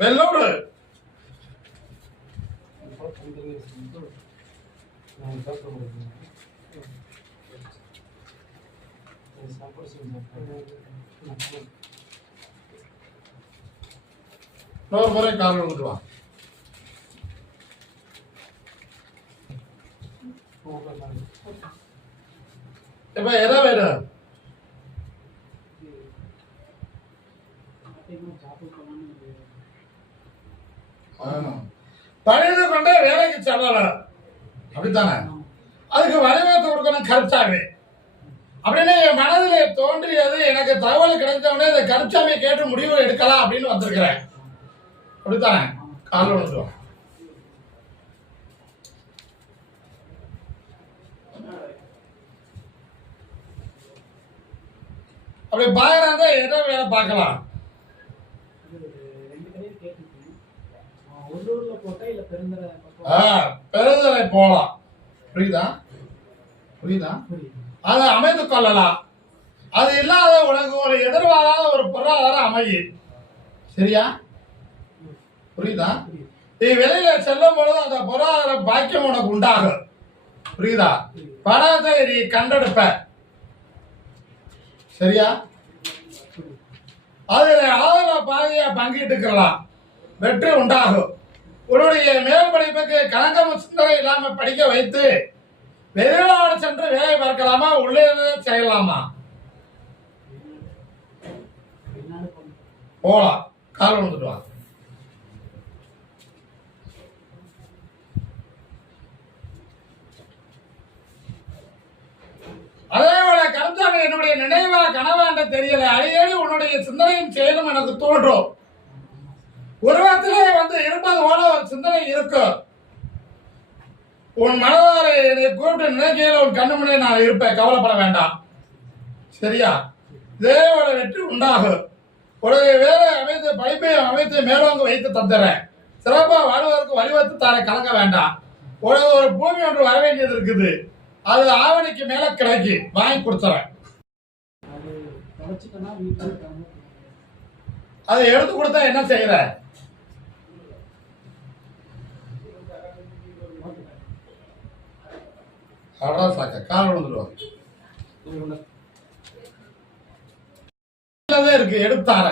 வெள்ளோடு இன்னொரு முறை கால் விட்டுவா. இப்ப எதை வேறு பணிந்து கொண்டே வேலைக்கு செல்லல அப்படித்தானே? அதுக்கு வழிவகுத்து கொடுக்கணும் கருப்சாமி அப்படின்னு என் மனதில் தோன்றியது. எனக்கு தகவல் கிடைச்சவொடனே இந்த கருப்சாமியை கேட்டு முடிவு எடுக்கலாம் அப்படின்னு வந்திருக்கிறேன். அப்படித்தானே? கால் விழுந்துடும். அப்படி பாக்குறாங்க எதை வேலை பார்க்கலாம். பெருந்தலை போலாம். புரியுதா? புரியுதா? அதை அமைத்து கொள்ளலாம். அது இல்லாத உனக்கு ஒரு எதிர்பாராத ஒரு பொருளாதாரம் அமையும். சரியா? புரியுதா? நீ வெளியில செல்லும் பொழுது அந்த பொருளாதார பாக்கியம் உனக்கு உண்டாகும். புரியுதா? பணத்தை நீ கண்டெடுப்ப. சரியா? அதுல ஆதரவு பாதையை பங்கிட்டுக்கலாம். வெற்றி உண்டாகும். உன்னுடைய மேல் படிப்புக்கு கலங்கம் சிந்தனை இல்லாம படிக்க வைத்து வெளிநாடு சென்று வேலை பார்க்கலாமா, உள்ளே செய்யலாமா? போலாம். கால் விழுந்துட்டு வா. அதேபோல கருத்தாங்க என்னுடைய நினைவா கனவாண்ட தெரியல. அடிக்கடி உன்னுடைய சிந்தனையும் செயலும் எனக்கு தோன்றும். உருவத்திலே இருப்பது போல ஒரு சிந்தனை இருக்கும். உன் மனதார என்னை கூப்பிட்டு நினைக்கையில உன் கண்ணு முன்னே நான் இருப்பேன். கவலைப்பட வேண்டாம். சரியா? இதே ஒரு வெற்றி உண்டாகும். உடைய வேலை அமைத்து படிப்பையும் அமைத்து மேலோங்க வைத்து தந்துடுறேன். சிறப்பாக வாழ்வதற்கு வழிவகுத்து தார கலங்க வேண்டாம். ஒரு பூமி ஒன்று வர வேண்டியது இருக்குது. அது ஆவணிக்கு மேல கிடைக்கு. வாங்கி கொடுத்துறேன். அதை எடுத்து கொடுத்தா என்ன செய்யற? கால் விழுந்துடுவாங்க. இருக்கு எடுத்தார